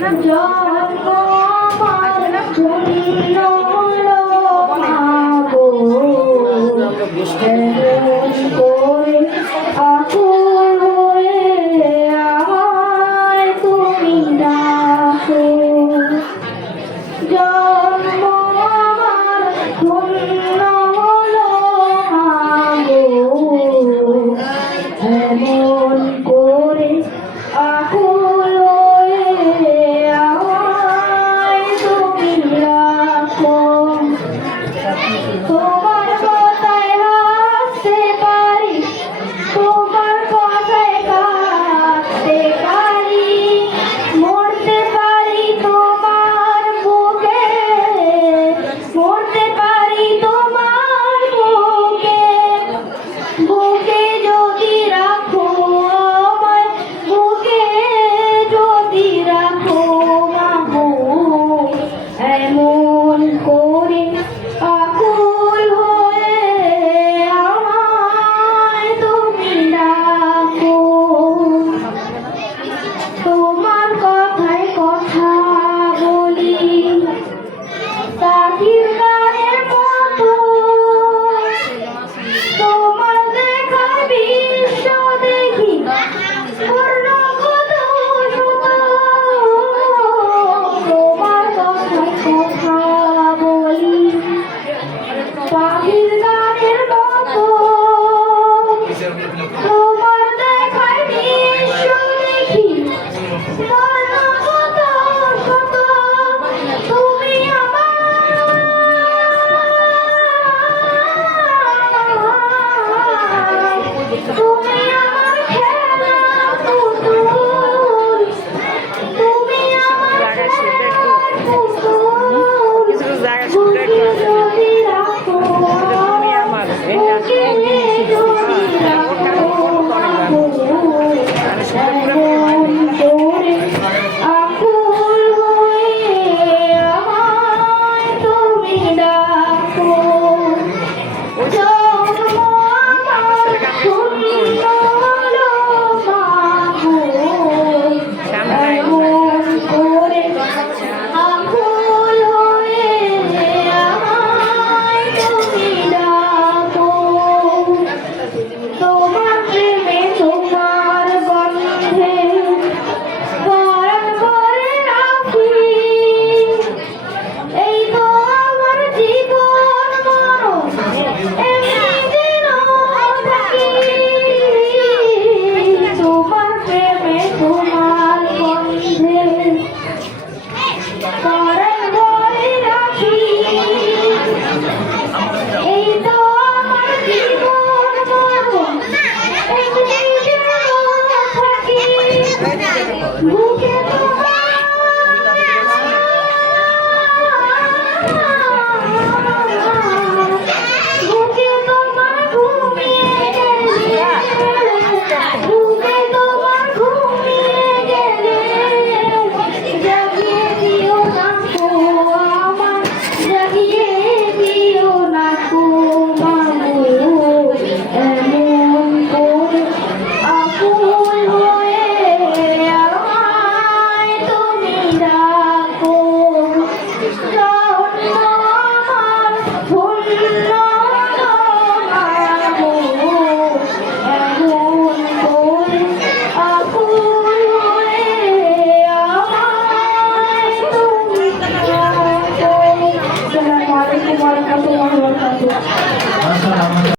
জন্ম আমার ধন্য হলো মাগো, এমন করে আকুল হয়ে আমায় তুমি ডাকো। জন্ম আমার ধন্য হলো মাগো, এমন করে আকুল হয়ে আমায় তুমি রাখো। তোমার কথায় হাসতে পারি, তোমার কথায় কাঁদতে পারি, মরতে পারি তোমার বুকে, মরতে পারি তোমার বুকে। বুকে যদি রাখো আমায়, বুকে যদি রাখো মাগো, এমন করে আকুল হয়ে আমায় তুমি ডাকো। তোমার কথায় কথা বলি পাখির গানের মতো, তোমার দেখা বিশ্ব দেখি পূর্ণ কত শত। তোমার কথায় কথা বলি পাখির গানের মতো, তোমার দেখায় বিশ্ব দেখি পূর্ণ কত শত। তুমি তুমি আমার খেলা পুতুল, তুমি আমার পুতুল। বুকে যদি রাখো, বুকে যদি রাখো মাগো, এমন করে আকুল হয়ে আমায় তুমি ডাকো। জন্ম আমার ধন্য হলো মাগো, এমন করে আকুল হয়ে আমায় তুমি ডাকো। তোমার প্রেমে তোমার গন্ধে পরাণ ভরে রাখি, এই তো আমার জীবন মরণ এমনি যেন থাকি। তোমার প্রেমে তোমার গন্ধে পরাণ ভরে রাখি, এই তো আমার জীবন মরণ এমনি যেন থাকি। বুকে বুকে তোমার ঘুমিয়ে গেলে, বুকে তোমার ঘুমিয়ে গেলে জাগিয়ে দিও না গো আমায়, জাগিয়ে দিও না গো মাগো, এমন করে আকুল হয়ে আমায় তুমি ডাকো। জন্ম আমার ধন্য হলো মাগো, এমন করে আকুল হয়ে আমায় তুমি ডাকো। আসসালামু আলাইকুম ওয়া রাহমাতুল্লাহি ওয়া বারাকাতুহু।